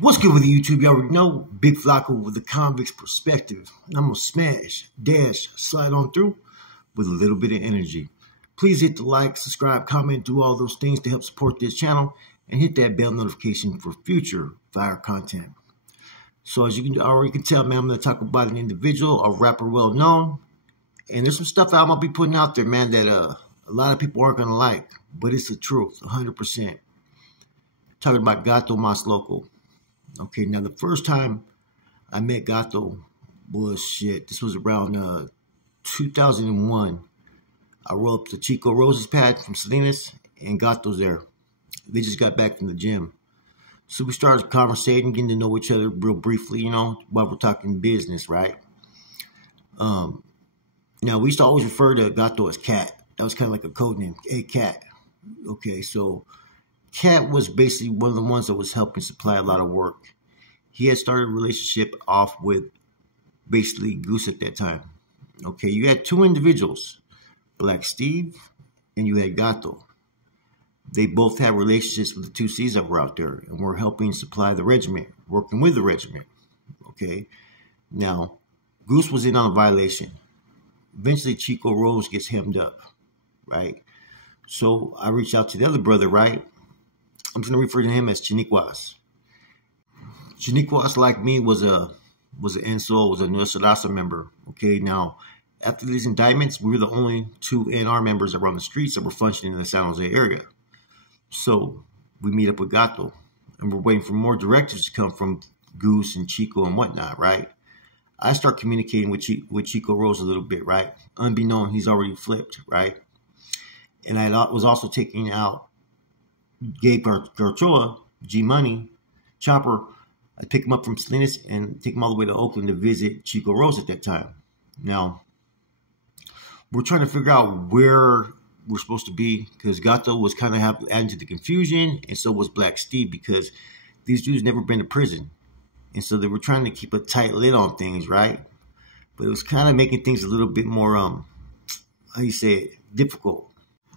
What's good with the YouTube? You already know, Big Flocko with the convict's perspective. I'm going to smash, dash, slide on through with a little bit of energy. Please hit the like, subscribe, comment, do all those things to help support this channel, and hit that bell notification for future fire content. So as you can already tell, man, I'm going to talk about an individual, a rapper well known, and there's some stuff I'm going to be putting out there, man, that a lot of people aren't going to like, but it's the truth, 100%. Talking about Gato Mas Loco. Okay, now the first time I met Gato was this was around 2001. I rolled up to Chico Rose's pad from Salinas, and Gato's there. They just got back from the gym. So we started conversating, getting to know each other real briefly, you know, while we're talking business, right? Now, we used to always refer to Gato as Cat. That was kind of like a code name. Hey, Cat. Okay, so Cat was basically one of the ones that was helping supply a lot of work. He had started a relationship off with basically Goose at that time. Okay, you had two individuals, Black Steve and you had Gato. They both had relationships with the two C's that were out there and were helping supply the regiment, working with the regiment. Okay, now Goose was in on a violation. Eventually, Chico Rose gets hemmed up, right? So I reached out to the other brother, right? I'm going to refer to him as Chiniquas. Chiniquas, like me, was an ENSO, was a Nuestra Raza member. Okay, now, after these indictments, we were the only two NR members around the streets that were functioning in the San Jose area. So we meet up with Gato, and we're waiting for more directives to come from Goose and Chico and whatnot, right? I start communicating with Chico Rose a little bit, right? Unbeknown, he's already flipped, right? And I was also taking out Gabe Garchoa, G-Money, Chopper. I pick him up from Salinas and take him all the way to Oakland to visit Chico Rose at that time. Now, we're trying to figure out where we're supposed to be because Gato was kind of adding to the confusion, and so was Black Steve because these dudes never been to prison. And so they were trying to keep a tight lid on things, right? But it was kind of making things a little bit more, how you say it, difficult.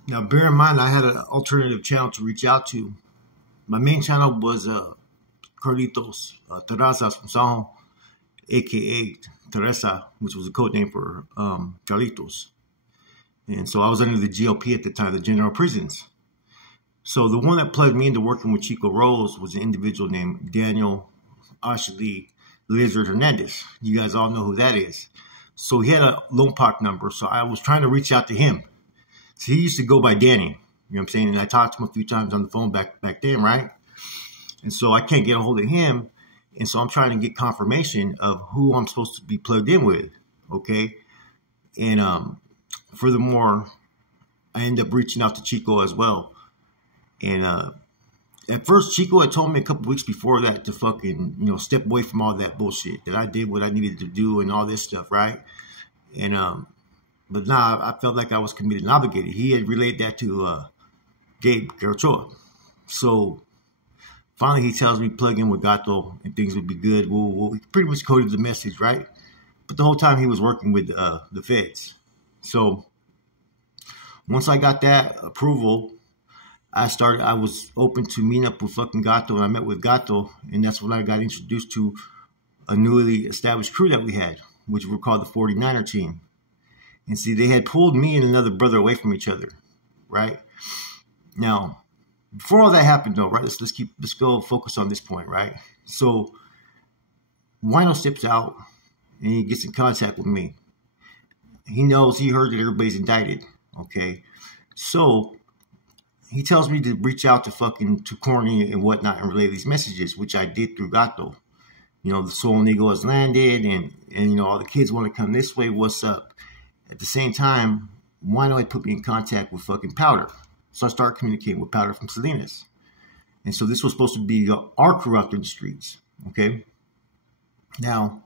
Now, bear in mind, I had an alternative channel to reach out to. My main channel was Carlitos Terrazas from San, a.k.a. Teresa, which was a code name for Carlitos. And so I was under the GOP at the time, the General Prisons. So the one that plugged me into working with Chico Rose was an individual named Daniel Ashley Lizard Hernandez. You guys all know who that is. So he had a Lompoc number, so I was trying to reach out to him. So he used to go by Danny, you know what I'm saying? And I talked to him a few times on the phone back then, right? And so I can't get a hold of him. And so I'm trying to get confirmation of who I'm supposed to be plugged in with, okay? And furthermore, I end up reaching out to Chico as well. And at first, Chico had told me a couple weeks before that to fucking, you know, step away from all that bullshit, that I did what I needed to do and all this stuff, right? And but now I felt like I was committed and obligated. He had relayed that to Gabe Garchoa. So finally he tells me plug in with Gato and things would be good. Well, he pretty much coded the message, right? But the whole time he was working with the feds. So once I got that approval, I was open to meeting up with fucking Gato, and I met with Gato, and that's when I got introduced to a newly established crew that we had, which were called the 49er team. And see, they had pulled me and another brother away from each other, right? Now, before all that happened, though, right? Let's go focus on this point, right? So, Wino steps out and he gets in contact with me. He heard that everybody's indicted, okay? So he tells me to reach out to Corny and whatnot and relay these messages, which I did through Gato. You know, the Soul Negro has landed, and you know, all the kids want to come this way. What's up? At the same time, Wino had put me in contact with fucking Powder. So I started communicating with Powder from Salinas. And so this was supposed to be our crew out there in the streets. Okay? Now,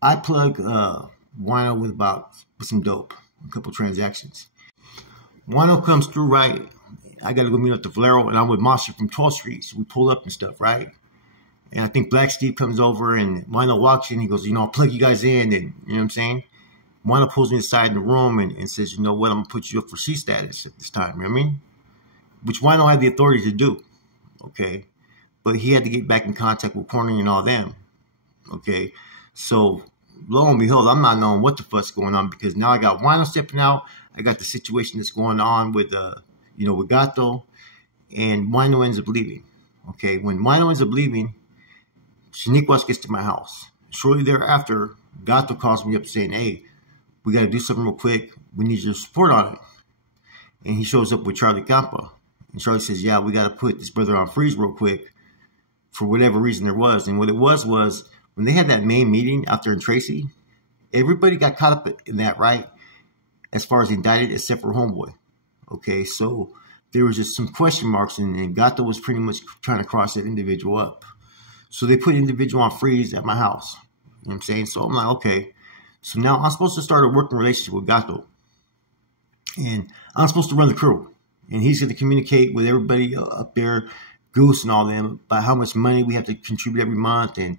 I plug Wino with some dope. A couple transactions. Wino comes through, right? I got to go meet up to Valero, and I'm with Monster from 12th Street. So we pull up and stuff, right? And I think Black Steve comes over, and Wino walks in. He goes, you know, I'll plug you guys in, and you know what I'm saying? Wino pulls me aside in the room and says, you know what, I'm going to put you up for C status at this time, you know what I mean? Which Wino had the authority to do, okay? but he had to get back in contact with Corny and all them. Okay, so lo and behold, I'm not knowing what the fuck's going on because now I got Wino stepping out. I got the situation that's going on with with Gato, and Wino ends up leaving. Okay, when Wino ends up leaving, Shaniquas gets to my house. Shortly thereafter, Gato calls me up saying, "Hey, we got to do something real quick. We need your support on it." And he shows up with Charlie Campa. And Charlie says, "Yeah, we got to put this brother on freeze real quick for whatever reason there was." And what it was when they had that main meeting out there in Tracy, everybody got caught up in that, right? As far as indicted, except for Homeboy. Okay, so there was just some question marks, and Gato was pretty much trying to cross that individual up. So they put individual on freeze at my house. You know what I'm saying? So I'm like, okay. So now I'm supposed to start a working relationship with Gato. And I'm supposed to run the crew. And he's going to communicate with everybody up there, Goose and all them, about how much money we have to contribute every month. And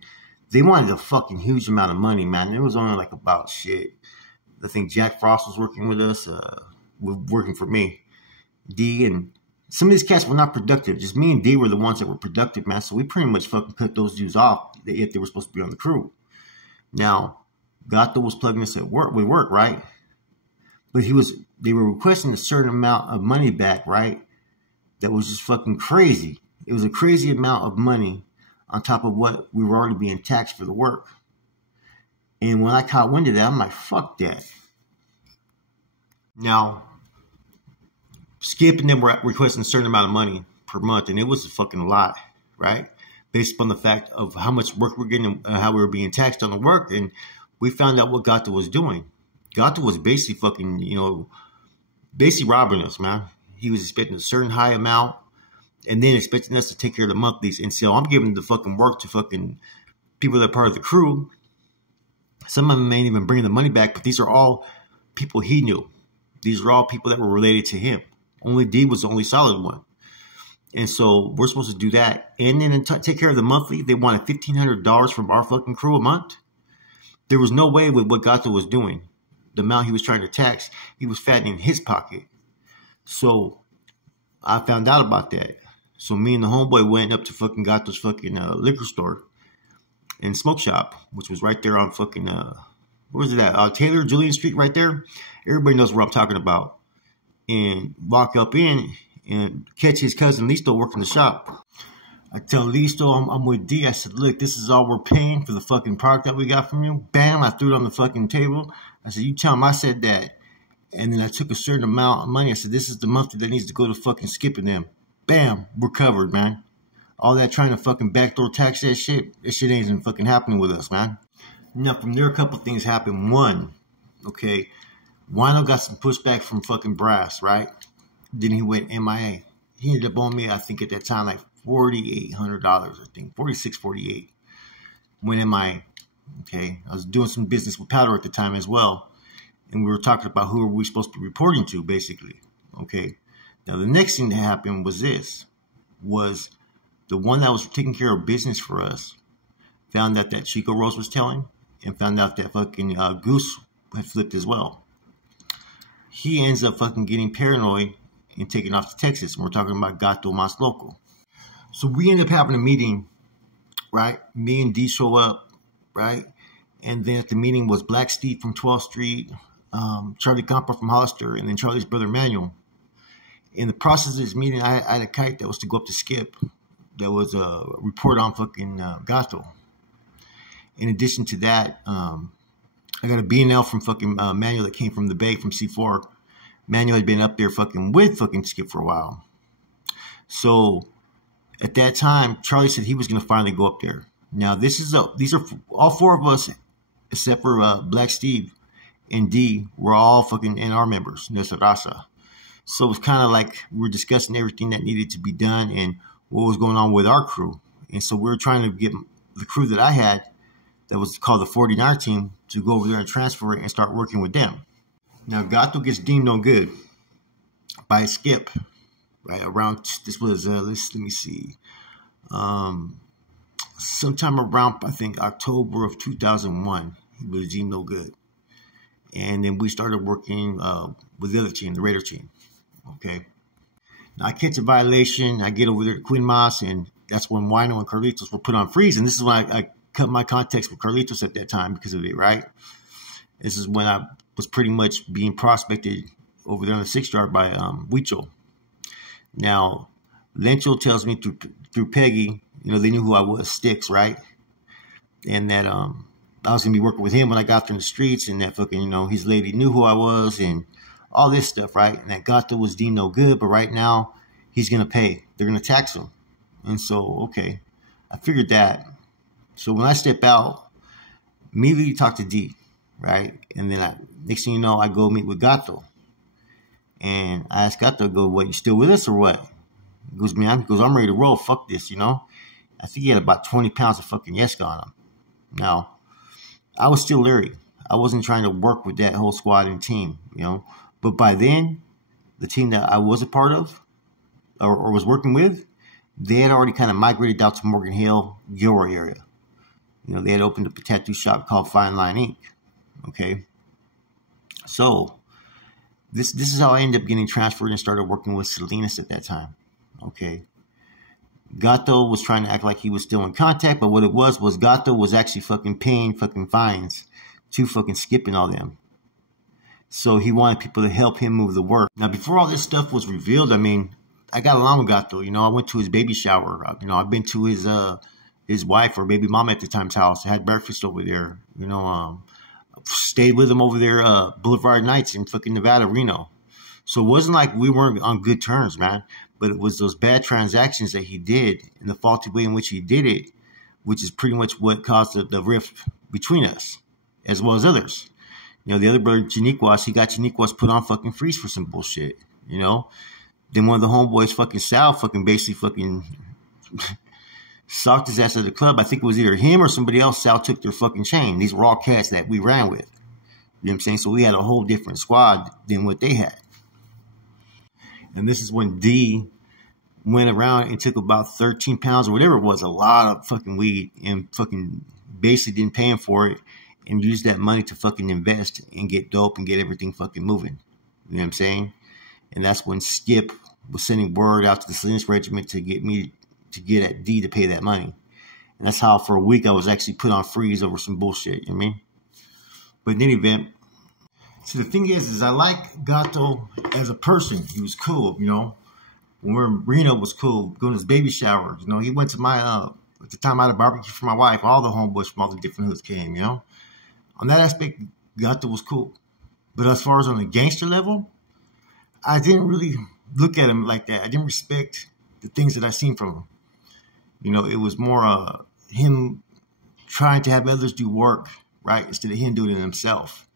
they wanted a fucking huge amount of money, man. It was only like about shit. I think Jack Frost was working with us, working for me. D and some of these cats were not productive. Just me and D were the ones that were productive, man. So we pretty much fucking cut those dudes off if they were supposed to be on the crew. Now, Gato was plugging us at work with work, right? But they were requesting a certain amount of money back, right? That was just fucking crazy. It was a crazy amount of money on top of what we were already being taxed for the work. And when I caught wind of that, I'm like, fuck that. Now, Skip and them were requesting a certain amount of money per month, and it was a fucking lot, right? Based upon the fact of how much work we're getting and how we were being taxed on the work. And we found out what Gato was doing. Gato was basically fucking, basically robbing us, man. He was expecting a certain high amount and then expecting us to take care of the monthlies. And so I'm giving the fucking work to fucking people that are part of the crew. Some of them ain't even bringing the money back, but these are all people he knew. These are all people that were related to him. Only D was the only solid one. And so we're supposed to do that. And then take care of the monthly. They wanted $1,500 from our fucking crew a month. There was no way with what Gato was doing. The amount he was trying to tax, he was fattening his pocket. So I found out about that. So me and the homeboy went up to fucking Gato's fucking liquor store and smoke shop, which was right there on fucking, where was it at? Taylor, Julian Street right there. Everybody knows where I'm talking about. And walk up in and catch his cousin Listo working the shop. I tell Listo I'm with D. I said, look, this is all we're paying for the fucking product that we got from you. Bam, I threw it on the fucking table. I said, you tell him I said that. And then I took a certain amount of money. I said, this is the monthly that needs to go to fucking Skip and them. Bam, we're covered, man. All that trying to fucking backdoor tax that shit ain't even fucking happening with us, man. Now, from there, a couple things happened. One, okay, Wino got some pushback from fucking Brass, right? Then he went MIA. He ended up on me, I think at that time, like $4,800, I think, $4,648. Went MIA. Okay, I was doing some business with Powder at the time as well. And we were talking about who are we supposed to be reporting to, basically. Okay, now the next thing that happened was the one that was taking care of business for us found out that Chico Rose was telling and found out that fucking Goose had flipped as well. He ends up fucking getting paranoid and taking off to Texas. And we're talking about Gato Mas Loco. So we end up having a meeting, right? Me and D show up, right? And then at the meeting was Black Steve from 12th Street, Charlie Campa from Hollister, and then Charlie's brother Manuel. In the process of this meeting, I had a kite that was to go up to Skip. That was a report on fucking Gato. In addition to that, I got a B&L from fucking Manuel that came from the Bay, from C4. Manuel had been up there fucking with fucking Skip for a while. So at that time, Charlie said he was going to finally go up there. Now, these are all four of us, except for Black Steve and D, were all fucking NR members, Nuestra Raza. So it was kind of like we were discussing everything that needed to be done and what was going on with our crew. And so we were trying to get the crew that I had, that was called the 49 team, to go over there and transfer it and start working with them. Now, Gato gets deemed no good by Skip, right? Around, this was, let me see, sometime around, I think, October of 2001, he was deemed no good. And then we started working with the other team, the Raider team, okay? Now, I catch a violation. I get over there to Queen Moss, and that's when Wino and Carlitos were put on freeze. And this is when I cut my contacts with Carlitos at that time because of it, right? This is when I was pretty much being prospected over there on the 6th yard by Huicho. Now, Lencho tells me through Peggy, you know, they knew who I was, Sticks, right? And that I was going to be working with him when I got there in the streets, and that fucking, you know, his lady knew who I was and all this stuff, right? And that Gato was deemed no good, but right now he's going to pay. They're going to tax him. And so, okay, I figured that. So when I step out, immediately talk to D, right? And then next thing you know, I go meet with Gato. And I asked Gato, go, what, you still with us or what? He goes, man, I'm ready to roll. Fuck this, you know? I think he had about 20 pounds of fucking Yeska on him. Now, I was still leery. I wasn't trying to work with that whole squad and team, you know? But by then, the team that I was a part of or was working with, they had already kind of migrated down to Morgan Hill, Gilroy area. You know, they had opened up a tattoo shop called Fine Line Inc. Okay? So, this is how I ended up getting transferred and started working with Salinas at that time. Okay? Gato was trying to act like he was still in contact, but what it was Gato was actually fucking paying fucking fines to fucking Skip and all them. So he wanted people to help him move the work. Now, before all this stuff was revealed, I mean, I got along with Gato. You know, I went to his baby shower. You know, I've been to his wife or baby mama at the time's house. I had breakfast over there. You know, stayed with him over there, Boulevard Nights in fucking Nevada, Reno. So it wasn't like we weren't on good terms, man. But it was those bad transactions that he did and the faulty way in which he did it, which is pretty much what caused the rift between us, as well as others. You know, the other brother, Chiniquas, he got Chiniquas put on fucking freeze for some bullshit, you know? Then one of the homeboys, fucking Sal, fucking basically fucking socked his ass at the club. I think it was either him or somebody else. Sal took their fucking chain. These were all cats that we ran with. You know what I'm saying? So we had a whole different squad than what they had. And this is when D went around and took about 13 pounds or whatever it was, a lot of fucking weed, and fucking basically didn't pay him for it, and used that money to fucking invest and get dope and get everything fucking moving. You know what I'm saying? And that's when Skip was sending word out to the Salinas Regiment to get me to get at D to pay that money. And that's how for a week I was actually put on freeze over some bullshit, you know what I mean? But in any event, so the thing is I like Gato as a person. He was cool, you know. When we were in Reno, was cool. Going to his baby shower, you know. He went to my, at the time I had a barbecue for my wife. All the homeboys from all the different hoods came, you know. On that aspect, Gato was cool. But as far as on the gangster level, I didn't really look at him like that. I didn't respect the things that I seen from him. You know, it was more him trying to have others do work, right, instead of him doing it himself.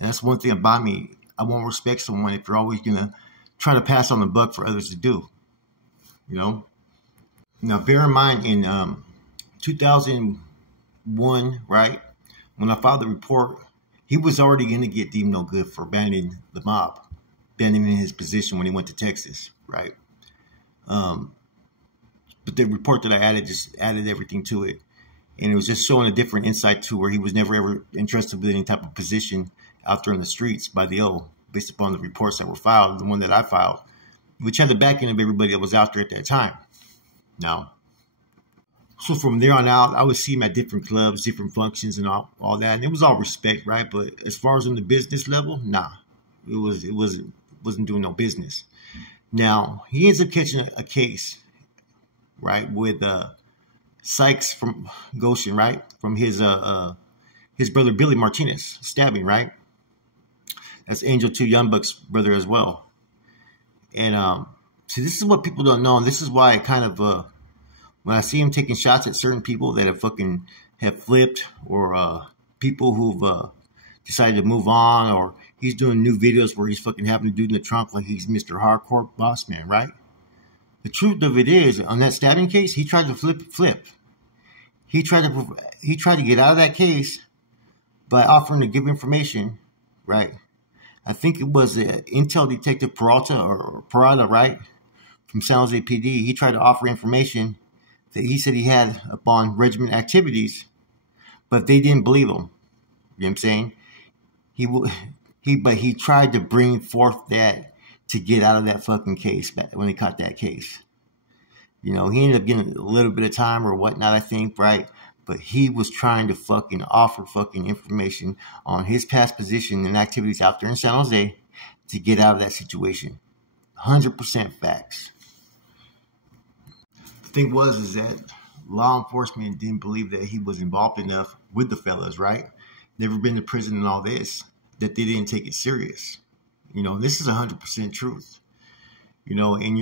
And that's one thing about me. I won't respect someone if you're always going to try to pass on the buck for others to do, you know. Now, bear in mind, in 2001, right, when I filed the report, he was already going to get deemed no good for abandoning the mob, abandoning his position when he went to Texas, right? But the report that I added just added everything to it. And it was just showing a different insight to where he was never ever interested in any type of position out there in the streets by the O, based upon the reports that were filed, the one that I filed, which had the backing of everybody that was out there at that time. Now, so from there on out, I would see him at different clubs, different functions, and all that. And it was all respect, right? But as far as on the business level, nah, it wasn't doing no business. Now, he ends up catching a case, right, with Sykes from Goshen, right, from his brother Billy Martinez stabbing, right. That's Angel 2 Young Buck's brother as well. And see, this is what people don't know, and this is why I kind of when I see him taking shots at certain people that have flipped, or people who've decided to move on, or he's doing new videos where he's fucking having a dude in the trunk like he's Mr. Hardcore Boss Man, right? The truth of it is, on that stabbing case, he tried to flip. He tried to get out of that case by offering to give information, right? I think it was Intel Detective Peralta, right, from San Jose PD. He tried to offer information that he said he had upon regiment activities, but they didn't believe him. You know what I'm saying? But he tried to bring forth that to get out of that fucking case when he caught that case. You know, he ended up getting a little bit of time or whatnot, I think, right? But he was trying to fucking offer fucking information on his past position and activities out there in San Jose to get out of that situation. 100% facts. The thing is that law enforcement didn't believe that he was involved enough with the fellas, right? Never been to prison and all this, that they didn't take it serious. You know, this is 100% truth. You know, and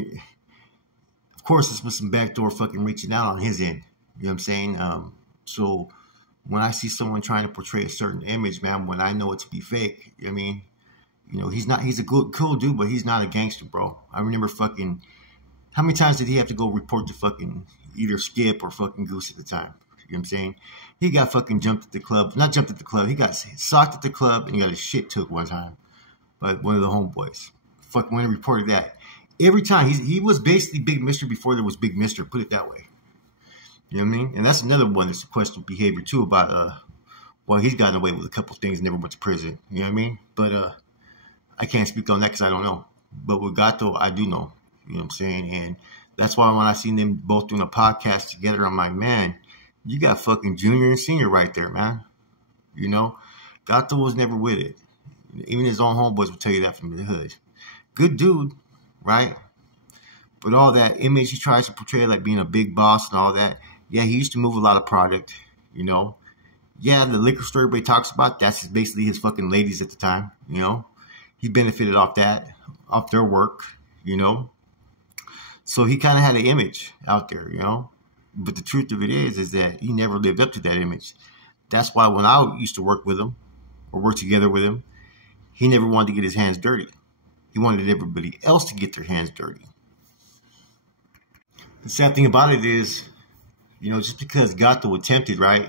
of course, this was some backdoor fucking reaching out on his end. You know what I'm saying? So when I see someone trying to portray a certain image, man, when I know it to be fake, I mean, you know, he's a good, cool dude, but he's not a gangster, bro. I remember fucking, how many times did he have to go report to fucking either Skip or fucking Goose at the time? You know what I'm saying? He got fucking jumped at the club. Not jumped at the club. He got socked at the club and he got his shit took one time by one of the homeboys. Fucking went and reported that. Every time. He was basically Big Mister before there was Big Mister. Put it that way. You know what I mean? And that's another one that's questionable behavior too about, well, he's gotten away with a couple things, never went to prison. You know what I mean? But I can't speak on that because I don't know. But with Gato, I do know. You know what I'm saying? And that's why when I seen them both doing a podcast together, I'm like, man, you got fucking junior and senior right there, man. You know? Gato was never with it. Even his own homeboys will tell you that from the hood. Good dude, right? But all that image he tries to portray, like being a big boss and all that, yeah, he used to move a lot of product, you know? Yeah, the liquor store everybody talks about, that's basically his fucking ladies at the time, you know? He benefited off that, off their work, you know? So he kind of had an image out there, you know? But the truth of it is that he never lived up to that image. That's why when I used to work with him, or work together with him, he never wanted to get his hands dirty. He wanted everybody else to get their hands dirty. The sad thing about it is, you know, just because Gato attempted, right?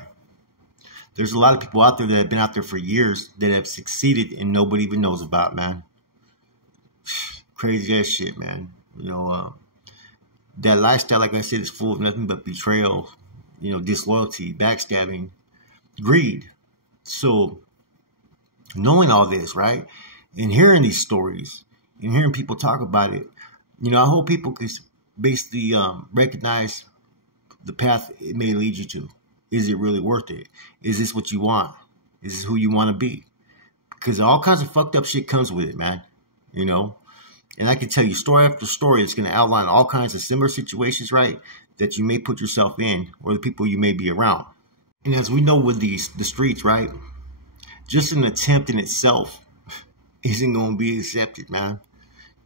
There's a lot of people out there that have been out there for years that have succeeded and nobody even knows about, man. Crazy ass shit, man. You know, that lifestyle, like I said, is full of nothing but betrayal, you know, disloyalty, backstabbing, greed. So, knowing all this, right, and hearing these stories, and hearing people talk about it, you know, I hope people can basically recognize the path it may lead you to. Is it really worth it? Is this what you want? Is this who you want to be? Because all kinds of fucked up shit comes with it, man. You know? And I can tell you story after story that's going to outline all kinds of similar situations, right, that you may put yourself in or the people you may be around. And as we know with the streets, right, just an attempt in itself isn't going to be accepted, man.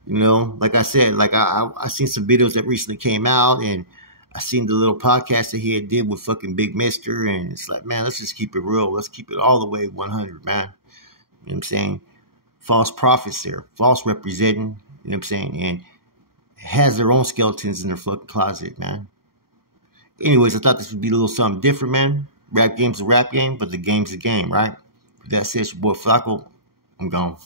You know, like I said, like I seen some videos that recently came out, and I seen the little podcast that he had did with fucking Big Mister, and it's like, man, let's just keep it real. Let's keep it all the way 100, man. You know what I'm saying? False prophets there, false representing, you know what I'm saying? And has their own skeletons in their fucking closet, man. Anyways, I thought this would be a little something different, man. Rap game's a rap game, but the game's a game, right? With that said, it's your boy Flacco. I'm gone.